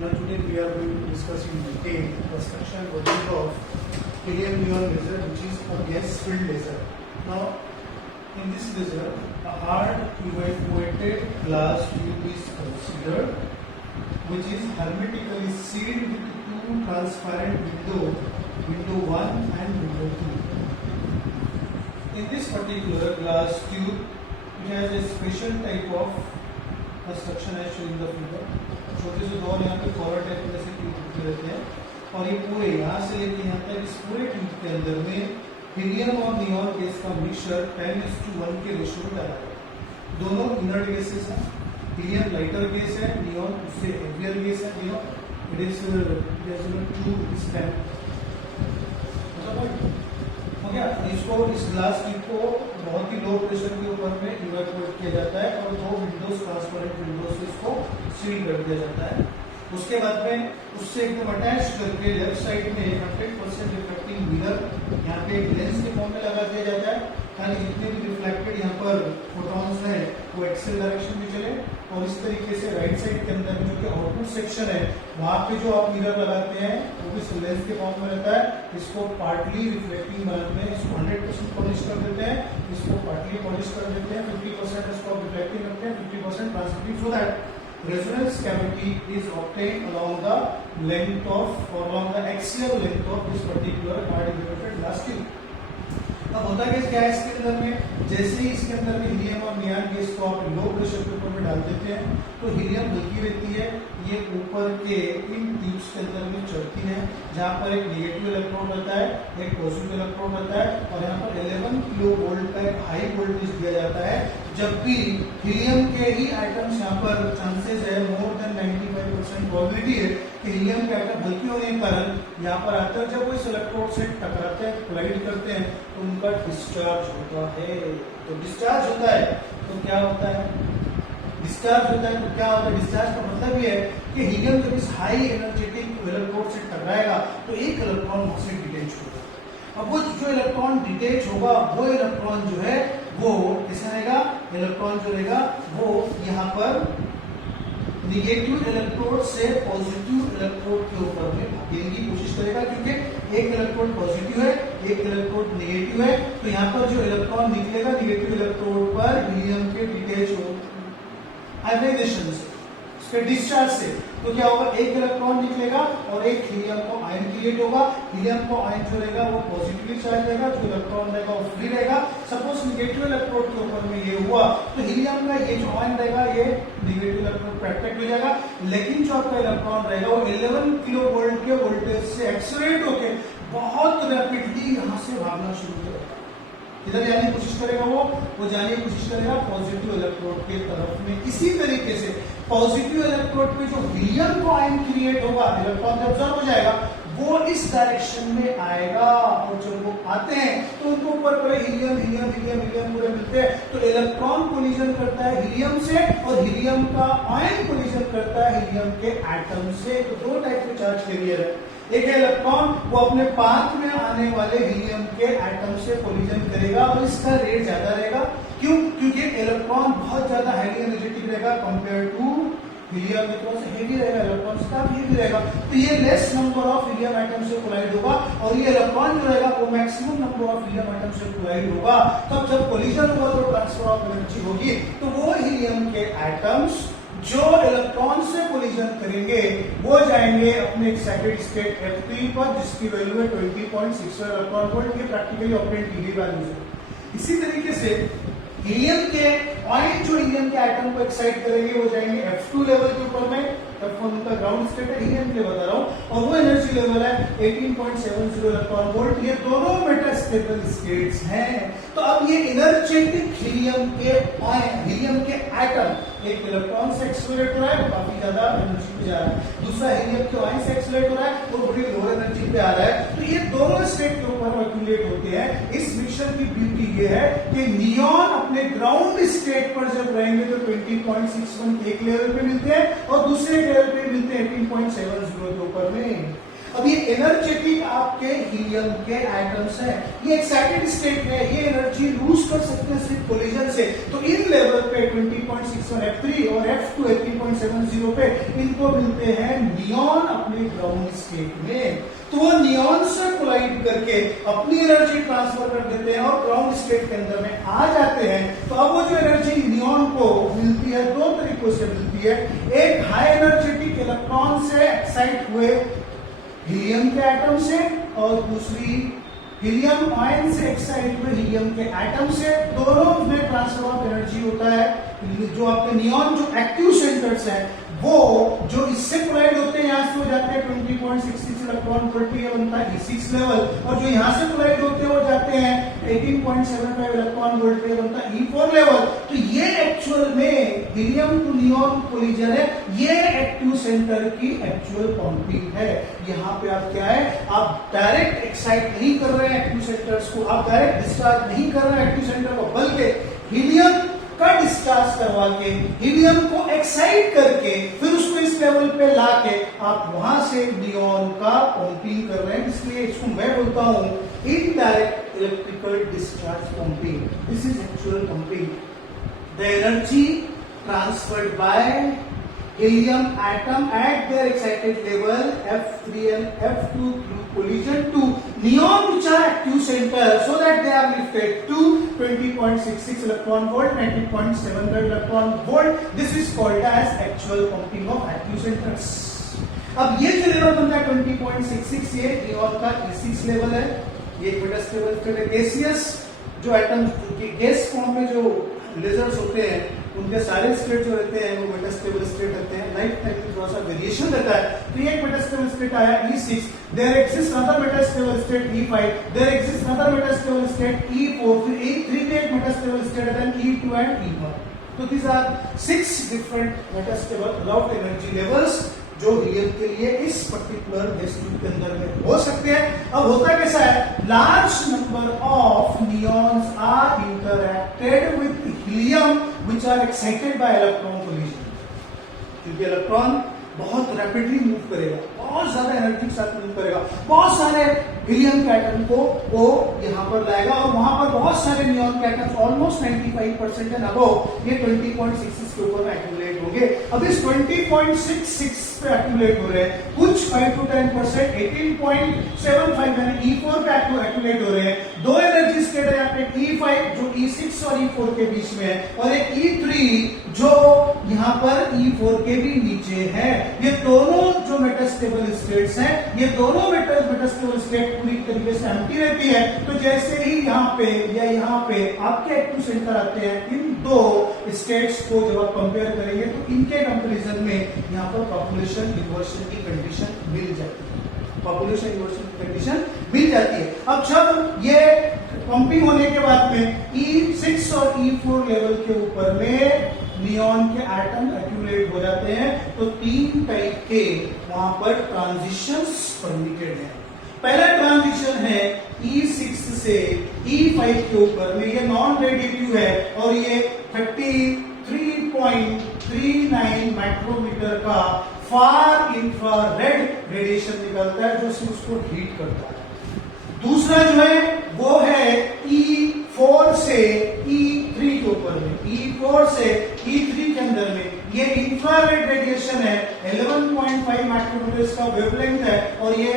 Now today we are going to discuss in detail the structure and working of helium neon laser, which is a gas filled laser. Now in this laser, a hard evacuated glass tube is considered, which is hermetically sealed with two transparent window 1 and window 2. In this particular glass tube, it has a special type of construction as shown in the figure. छोटे से दो यहाँ पे collar type के जैसे tube रहते हैं और ये पूरे यहाँ से लेके यहाँ तक इस पूरे ट्यूब के अंदर में हीलियम और नियॉन गैस का मिक्सचर 10:1 के रेशियो में डाला है। दोनों इनर्ट गैसेस हैं। हीलियम लाइटर गैस है, नियॉन उससे हेवियर गैस है। You know it is to stand हो गया। इसको इस ग्लास ट्यूब को बहुत ही लो प्रेशर के ऊपर में इवैक्यूएट किया जाता है और दो विंडोज ट्रांसपेरेंट विंडोज से इसको सील कर दिया जाता है। उसके बाद में उससे एकदम अटैच करके लेफ्ट साइड में 100% रिफ्लेक्टिंग मिरर यहाँ पे एक लेंस के फॉर्म में लगा दिया जाता है ताकि जितने भी रिफ्लेक्टेड यहाँ पर फोटॉन्स हैं वो एक्सेल डायरेक्शन में चले। और इस तरीके से राइट साइड के अंदर जो कि आउटपुट सेक्शन है वहां पे जो आप मिरर लगाते हैं वो भी लेंस के फॉर्म में रहता है। इसको पार्टली रिफ्लेक्टिंग बनाते हैं, इसको 100% पॉलिश कर देते हैं, इसको पार्टली पॉलिश कर देते हैं, 50% इसको रिफ्लेक्टिंग रखते हैं, 50% transmitting, so that resonance cavity is obtained along the length of or along the axial length of this particular hard evacuated glass tube. अब होता क्या है इसके अंदर में, जैसे ही इसके अंदर में हीलियम और नियॉन गैस को आप लो प्रेशर के ऊपर में डाल देते हैं तो हीलियम हल्की रहती है, ये ऊपर के इन ट्यूब्स के अंदर में चढ़ती है जहाँ पर एक नेगेटिव इलेक्ट्रोड रहता है, एक पॉजिटिव इलेक्ट्रोड रहता है और यहाँ पर 11 किलो वोल्ट का एक हाई वोल्टेज दिया जाता है। जबकि हीलियम के ही आइटम्स यहाँ पर चांसेस है मोर देन 95% प्रोबेबिलिटी है कि हीलियम के आइटम हल्के होने के कारण यहाँ पर आकर जब वो इस इलेक्ट्रोड से टकराते हैं, कोलाइड करते हैं तो उनका डिस्चार्ज होता है। तो डिस्चार्ज होता है तो क्या होता है, डिस्चार्ज होता है तो क्या होता है, डिस्चार्ज का मतलब ये है कि हीलियम जब इस हाई एनर्जेटिक इलेक्ट्रोड से टकराएगा तो एक इलेक्ट्रॉन वहां से डिटेच होगा। अब वो जो इलेक्ट्रॉन डिटेच होगा वो इलेक्ट्रॉन जो है वो कैसा रहेगा, इलेक्ट्रॉन जो रहेगा वो यहाँ पर निगेटिव इलेक्ट्रोड से पॉजिटिव इलेक्ट्रोड के ऊपर में भागने की कोशिश करेगा क्योंकि एक इलेक्ट्रोड पॉजिटिव है, एक इलेक्ट्रोड नेगेटिव है। तो यहाँ पर जो इलेक्ट्रॉन निकलेगा निगेटिव इलेक्ट्रोड पर हीलियम के डिटेच आयनाइजेशन से, उसके डिस्चार्ज से, तो क्या होगा, एक इलेक्ट्रॉन निकलेगा और एक हीलियम को आयन क्रिएट होगा। हीलियम को आयन जो रहेगा वो पॉजिटिवली चार्ज रहेगा, जो इलेक्ट्रॉन रहेगा वो फ्री रहेगा। सपोज निगेटिव इलेक्ट्रोड के ऊपर में ये हुआ तो हीलियम का ये जो आयन रहेगा ये निगेटिव इलेक्ट्रोड पर अट्रैक्ट हो जाएगा, लेकिन जो आपका इलेक्ट्रॉन रहेगा वो 11 किलो वोल्ट के वोल्टेज से एक्सेलरेट होके बहुत रैपिडली यहाँ से भागना शुरू करेगा। इधर जाने की कोशिश करेगा, वो जाने की कोशिश करेगा पॉजिटिव इलेक्ट्रोड के तरफ में। इसी तरीके से पॉजिटिव इलेक्ट्रोड पे जो हीलियम को आयन क्रिएट होगा, इलेक्ट्रॉन जब ऑब्जर्व हो जाएगा वो इस डायरेक्शन में आएगा और जब वो आते हैं तो उनको ऊपर पूरे हीलियम पूरे मिलते हैं तो इलेक्ट्रॉन कोलिजन करता है हीलियम से और हीलियम का आयन कोलिजन करता है हीलियम के एटम से। तो दो टाइप के चार्ज कैरियर है, एक है इलेक्ट्रॉन वो अपने पाथ में आने वाले हीलियम के एटम से कोलिजन करेगा और इसका रेट ज्यादा रहेगा। क्यों? क्योंकि इलेक्ट्रॉन बहुत ज्यादा हाईली एनर्जेटिक रहेगा कंपेयर टू हीलियम, इलेक्ट्रॉन से हेवी रहेगा, इलेक्ट्रॉन से काफी हेवी रहेगा। तो ये less number of helium atom से कोलाइड होगा और ये इलेक्ट्रॉन जो रहेगा वो maximum number of helium atom से कोलाइड होगा। तब जब कोलिजन होगा तो ट्रांसफर ऑफ एनर्जी होगी, तो वो हीलियम के एटम्स जो इलेक्ट्रॉन से कोलिजन करेंगे वो जाएंगे अपने एक्साइटेड स्टेट F3 पर जिसकी वैल्यू है 20.6 इलेक्ट्रॉन वोल्ट। ये प्रैक्टिकली ऑपरेट की गई वैल्यू है। इसी तरीके से हीलियम के आयन जो हीलियम के एटम को एक्साइट करेंगे वो जाएंगे F2 लेवल के ऊपर में। F1 उनका ग्राउंड स्टेट है, हीलियम के लिए बता रहा हूं, और वो एनर्जी लेवल है 18.70 इलेक्ट्रॉन वोल्ट। ये दोनों मेटास्टेबल स्टेट्स हैं। तो अब ये एनर्जेटिक हीलियम के आयन, हीलियम के एटम, एक इलेक्ट्रॉन से एक्सेलरेट हो रहा है, काफी ज्यादा एनर्जी पे जा रहा है, दूसरा हीलियम के आयन से एक्सेलरेट हो रहा है, वो बड़ी लोअर एनर्जी पे आ रहा है। तो ये दोनों स्टेट के ऊपर एक्यूमुलेट होते हैं। इस मिक्सचर की ब्यूटी ये है कि नियॉन अपने ग्राउंड स्टेट पर जब रहेंगे तो 20.61 एक लेवल पे मिलते हैं और दूसरे लेवल पे मिलते हैं 18.70 के ऊपर में। अब ये एनर्जेटिक आपके हीलियम के एटम्स हैं, ये एक्साइटेड स्टेट में ये एनर्जी लूज कर सकते हैं सिर्फ कोलिजन से। तो इन लेवल पे 20.61 F3 और F2 18.70 पे इनको मिलते हैं नियॉन अपने ग्राउंड स्टेट में। तो वो नियॉन से कोलाइड करके अपनी एनर्जी ट्रांसफर कर देते हैं और ग्राउंड स्टेट के अंदर में आ जाते हैं। तो अब वो जो एनर्जी नियॉन को मिलती है दो तरीकों से मिलती है, एक हाई एनर्जेटिक इलेक्ट्रॉन से एक्साइट हुए हीलियम के एटम से और दूसरी हीलियम आयन से एक्साइट हुए हीलियम के एटम से। दोनों में ट्रांसफर ऑफ एनर्जी होता है। जो आपके नियॉन जो एक्टिव सेंटर्स हैं वो जो इससे कोलाइड होते हैं यहां से हो जाते हैं 20.66 इलेक्ट्रॉन वोल्ट पे, ये बनता है E6 लेवल, और जो यहां से कोलाइड होते हैं वो जाते हैं 18.75 इलेक्ट्रॉन वोल्ट पे, बनता है E4 लेवल। तो ये एक्चुअल में हीलियम टू नियॉन कोलिजन है, ये एक्टिव सेंटर की एक्चुअल पंपिंग है। यहाँ पे आप क्या है, आप डायरेक्ट एक्साइट नहीं कर रहे हैं एक्टिव सेंटर्स को, आप डायरेक्ट डिस्चार्ज नहीं कर रहे हैं एक्टिव सेंटर को, बल्कि हीलियम का डिस्चार्ज करवा के हीलियम को एक्साइट करके फिर उसको इस लेवल पे लाके आप वहां से नियॉन का पंपिंग कर रहे हैं। इसलिए इसको मैं बोलता हूं indirect electrical discharge pumping. This is actual pumping. The energy transferred by helium atom at their excited level F3 and F2 through collision to neon which are active center so that they are lifted to 20.66 electron volt, 19.75 electron volt. This is called as actual pumping of active centers. अब ये जो level बनता है 20.66, ये neon का E6 level है, ये metastable state है। गैसियस जो एटम गैस फॉर्म में जो लेजर्स होते हैं उनके सारे स्टेट जो रहते हैं वो मेटास्टेबल स्टेट रहते हैं। लाइफ टाइम में थोड़ा सा वेरिएशन रहता है। तो ये एक मेटास्टेबल स्टेट आया E6, there exist another metastable state E5, there exist another metastable state E4, फिर E3 में एक मेटास्टेबल स्टेट है, देन E2 एंड E1। तो these are 6 different metastable allowed energy levels जो हीलियम के लिए इस पर्टिकुलर गैस ट्यूब के अंदर में हो सकते हैं। अब होता कैसा है, large number of neons are interacted with helium which are excited by electron collision. क्योंकि इलेक्ट्रॉन बहुत रैपिडली मूव करेगा, बहुत ज्यादा एनर्जी के साथ मूव करेगा, बहुत सारे हीलियम के एटम को वो यहां पर लाएगा और वहां पर बहुत सारे नियॉन के एटम्स ऑलमोस्ट 95% एंड अबव ये 20.66 के ऊपर में एक्यूमुलेट होंगे। अब इस 20.66 पे एक्यूमुलेट हो रहे हैं, कुछ 5 to 10% 18.75 यानी E4 पे एक्यूमुलेट हो रहे हैं। दो एनर्जी स्टेट है यहाँ पे, E5 जो E6 और E4 के बीच में है और एक E3 जो यहाँ पर E4 के भी नीचे है। ये दोनों जो मेटास्टेबल स्टेट्स हैं, ये दोनों मेटास्टेबल स्टेट पूरी तरीके से एम्प्टी रहती है। तो जैसे ही यहाँ पे या यहाँ पे आपके एक्टिव सेंटर आते हैं, इन दो स्टेट्स को जब आप कंपेयर करेंगे तो इनके कंपैरिजन में यहाँ पर पॉपुलेशन इन्वर्शन की कंडीशन मिल जाती है, पॉपुलेशन इन्वर्शन की कंडीशन मिल जाती है। अब जब ये पंपिंग होने के बाद में E6 और E4 लेवल के ऊपर में नियॉन के एटम एक्यूमुलेट हो जाते हैं, तो 3 टाइप के वहां पर ट्रांजिशंस परमिटेड है। पहला ट्रांजिशन है E6 से E5 के ऊपर में, ये नॉन रेडिएटिव है और ये 33.39 माइक्रोमीटर का फार इंफ्रारेड रेडिएशन निकलता है जो उसको हीट करता है। दूसरा जो है वो है E4 से E3 के ऊपर में, E4 से E3 के अंदर में ये इंफ्रारेड रेडिएशन है, 11.5 माइक्रोमीटर का वेवलेंथ है और ये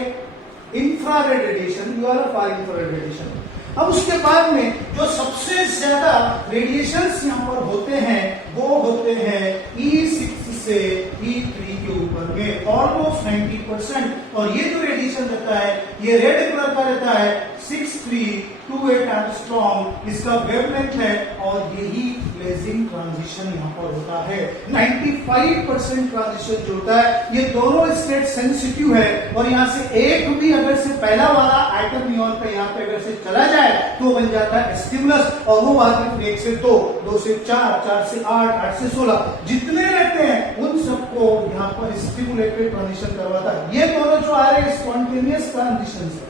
infrared radiation, you are far infrared radiation. अब उसके बाद में जो सबसे ज्यादा रेडिएशंस यहाँ पर होते हैं वो होते हैं E6 से E3 के ऊपर में ऑलमोस्ट 90%, और ये जो रेडिएशन रहता है ये रेड कलर का रहता है 6328 एंगस्ट्रॉम इसका वेवलेंथ है और यही ब्लेजिंग ट्रांजिशन यहाँ पर होता है। 95% ट्रांजिशन जो होता है ये दोनों स्टेट सेंसिटिव है और यहाँ से एक भी अगर से पहला वाला एटम नियॉन का यहाँ पे अगर से चला जाए तो बन जाता है स्टिमुलस और वो बाद में 1 से 2, 2 से 4, 4 से 8, 8 से 16 जितने रहते हैं उन सबको यहाँ पर स्टिमुलेटेड ट्रांजिशन करवाता है। ये दोनों जो आ रहे हैं स्पॉन्टेनियस ट्रांजिशन है,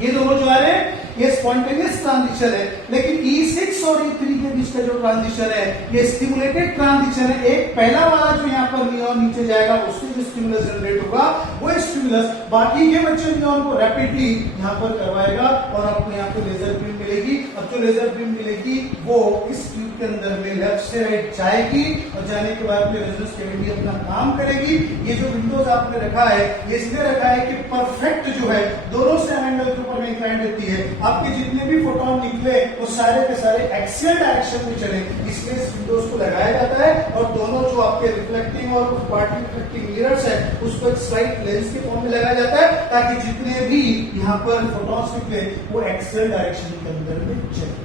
ये दोनों जो आ रहे हैं ये स्पॉन्टेनियस ट्रांजिशन है, लेकिन E6 और E3 के बीच का जो ट्रांजिशन है ये स्टिमुलेटेड ट्रांजिशन है। एक पहला वाला जो यहाँ पर नियॉन नीचे जाएगा उससे जो स्टिमुलस जनरेट होगा वो स्टिमुलस बाकी के बच्चे नियॉन को रैपिडली यहाँ पर करवाएगा और आपको यहाँ पे लेजर बीम मिलेगी। अब जो लेजर बीम मिलेगी वो इस ट्यूब के अंदर में लेफ्ट से राइट जाएगी और जाने के बाद में रेजोनेंस कैविटी अपना काम करेगी। ये जो विंडोज आपने रखा है ये इसलिए रखा है कि परफेक्ट जो है दोनों से एंगल के ऊपर में इंक्लाइंड रहती है। आपके जितने भी फोटोन निकले वो सारे के सारे एक्सियल डायरेक्शन में चले, इसलिए इस विंडोज को लगाया जाता है और दोनों जो आपके रिफ्लेक्टिंग और पार्टी रिफ्लेक्टिंग मिरर्स है उसको एक स्लाइट लेंस के फॉर्म में लगाया जाता है ताकि जितने भी यहाँ पर फोटोन्स निकले वो एक्सियल डायरेक्शन के अंदर में चले।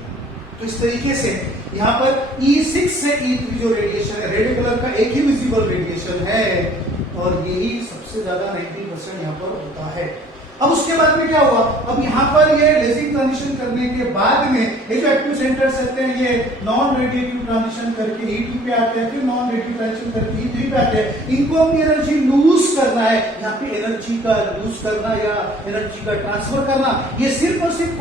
तो इस तरीके से यहाँ पर E6 से E3 जो रेडिएशन है रेड कलर का एक ही विजिबल रेडिएशन है और यही सबसे ज्यादा 90% यहाँ पर होता है। अब उसके बाद में क्या हुआ, अब यहाँ पर ये लेजिंग ट्रांजिशन करने के बाद में ये जो एक्टिव सेंटर्स रहते हैं ये नॉन रेडिएटिव ट्रांजिशन करके E2 पे आते हैं, फिर नॉन रेडिएटिव ट्रांजिशन करके E3 पे आते हैं। इनको अपनी एनर्जी लूज करना है, यहाँ पे एनर्जी का लूज करना या एनर्जी का ट्रांसफर करना ये सिर्फ और सिर्फ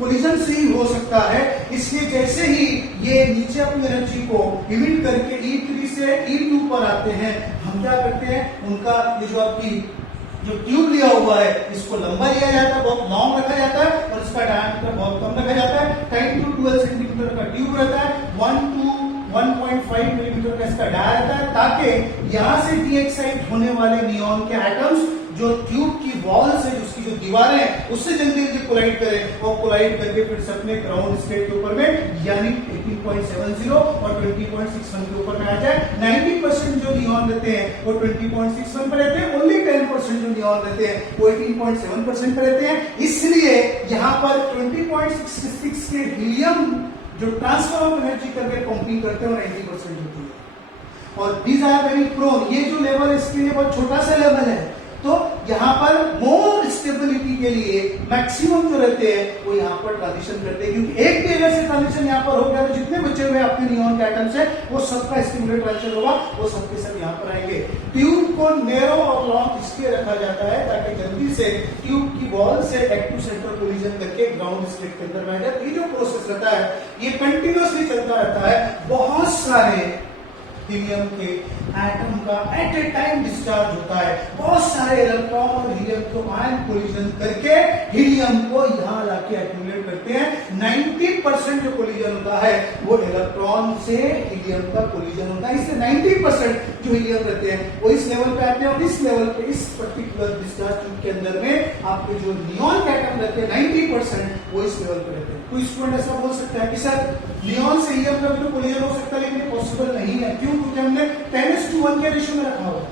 कोलिजन से ही हो सकता है। इसलिए जैसे ही ये नीचे अपनी एनर्जी को इमिट करके E3 से E2 पर आते हैं हम क्या करते हैं उनका ये जो आपकी जो ट्यूब लिया हुआ है इसको लंबा लिया जाता है, बहुत लॉन्ग रखा जाता है और इसका डायमीटर बहुत कम रखा जाता है। 10 to 12 सेंटीमीटर का ट्यूब रहता है, 1 to 1.5 मिलीमीटर का इसका डाया रहता है ताकि यहां से डीएक्साइट होने वाले नियॉन के एटम्स जो ट्यूब की वॉल से उसकी जो दीवारें हैं उससे जल्दी जल्दी कोलाइड करें और कोलाइड करके फिर से अपने ग्राउंड स्टेट के ऊपर में यानी 18.70 और 20.61 के ऊपर में आ जाए। 90% जो नियॉन रहते हैं वो 20.61 पर रहते हैं, ओनली 10% जो नियॉन रहते हैं वो 18.7% पर रहते हैं। इसलिए यहाँ पर 20.66 के हीलियम जो ट्रांसफर ऑफ एनर्जी करके पंपिंग करते हैं और 90% होती है और दीज आर वेरी प्रोन। ये जो लेवल इसके लिए बहुत छोटा सा लेवल है तो यहाँ पर मोर स्टेबिलिटी के लिए मैक्सिमम जो रहते हैं वो यहाँ पर ट्रांजिशन करते हैं क्योंकि एक भी अगर से ट्रांजिशन यहाँ पर हो गया तो जितने बचे हुए अपने नियॉन के एटम्स है वो सबका स्टिमुलेट ट्रांजिशन होगा, वो सबके सब यहाँ पर आएंगे। ट्यूब को नैरो और लॉन्ग इसलिए रखा जाता है ताकि जल्दी से ट्यूब की वॉल से एक्टिव सेंटर कोलिजन करके ग्राउंड स्टेट के अंदर में आ जाए। ये जो प्रोसेस रहता है ये कंटिन्यूअसली चलता रहता है। बहुत सारे हीलियम के एटम का एट ए टाइम डिस्चार्ज होता है, बहुत सारे इलेक्ट्रॉन और हीलियम को आयन कोलिजन करके हीलियम को यहां लाके एक्यूमुलेट करते हैं। 90% जो कोलिजन होता है वो इलेक्ट्रॉन से हीलियम का कोलिजन होता है, इससे 90% जो हीलियम रहते हैं वो इस लेवल पे आते हैं और इस लेवल पे इस पर्टिकुलर डिस्चार्ज ट्यूब के अंदर में आपके जो नियॉन के एटम रहते हैं 90% वो इस लेवल पे रहते हैं। कोई स्टूडेंट ऐसा बोल सकता है कि सर नियॉन से हीलियम का भी तो कोलिजन हो सकता है लेकिन ये पॉसिबल नहीं है, क्यों? क्योंकि हमने 10:1 के रेशियो में रखा हुआ है,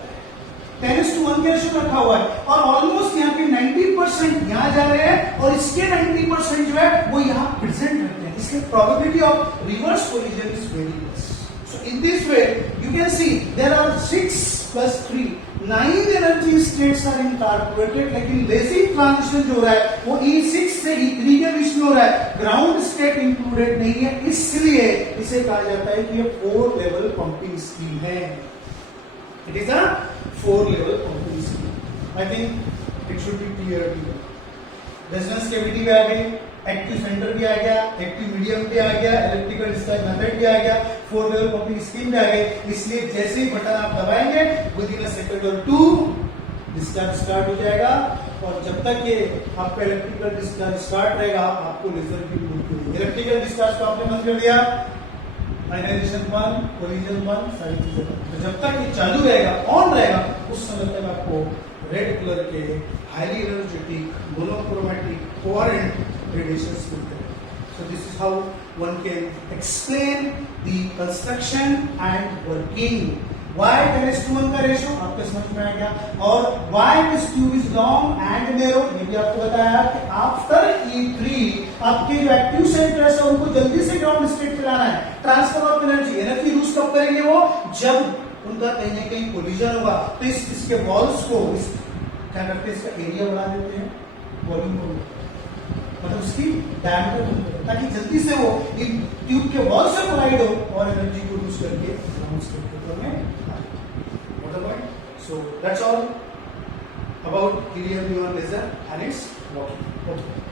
10:1 के रेशियो में रखा हुआ है और ऑलमोस्ट यहाँ पे 90% यहाँ जा रहे हैं और इसके 90% जो है वो यहाँ प्रेजेंट रहते हैं, इसलिए probability of reverse collision is very less. So in this way you can see there are 6 + 3 9 energy states are incorporated, लेकिन लेजिंग ट्रांजिशन जो हो रहा है वो E6 से E3 के बीच में हो रहा है, ग्राउंड स्टेट इंक्लूडेड नहीं है, इसलिए इसे कहा जाता है कि ये 4 लेवल पंपिंग स्कीम है। It is a 4 level pumping scheme. I think it should be clear to you. Resonance cavity भी आ गई, एक्टिव सेंटर भी आ गया, एक्टिव मीडियम भी आ गया, इलेक्ट्रिकल डिस्चार्ज मेथड भी आ गया, 4 लेवल पंपिंग स्कीम भी आ गई। इसलिए जैसे ही बटन आप दबाएंगे विद इन अ सेकंड और 2 डिस्चार्ज स्टार्ट हो जाएगा और जब तक ये आपका इलेक्ट्रिकल डिस्चार्ज स्टार्ट रहेगा आपको लेजर बीम मिलती है। इलेक्ट्रिकल डिस्चार्ज को आपने बंद कर दिया, आयनाइजेशन बंद, कोलिजन बंद, सारी चीजें बंद। तो जब तक ये चालू रहेगा, ऑन रहेगा, उस समय तक आपको रेड कलर के highly energetic monochromatic coherent radiations मिलते हैं। So this is how one can explain the construction and working. Why 10:1 का रेशियो आपके समझ में आ गया और why this tube is long and narrow ये भी आपको बताया कि आफ्टर E3 आपके जो एक्टिव सेंटर्स है उनको जल्दी से ग्राउंड स्टेट पे लाना है। ट्रांसफर ऑफ एनर्जी यूज कब करेंगे वो जब उनका कहीं ना कहीं कोलिजन होगा तो इसके वॉल्स को क्या करते हैं, इसका एरिया बढ़ा देते हैं, वॉल्यूम को मतलब उसकी डायमीटर ताकि जल्दी से वो इन ट्यूब के वॉल से कोलाइड हो और एनर्जी को यूज करके ग्राउंड स्टेट के ऊपर में So that's all about helium neon laser and its working. Okay.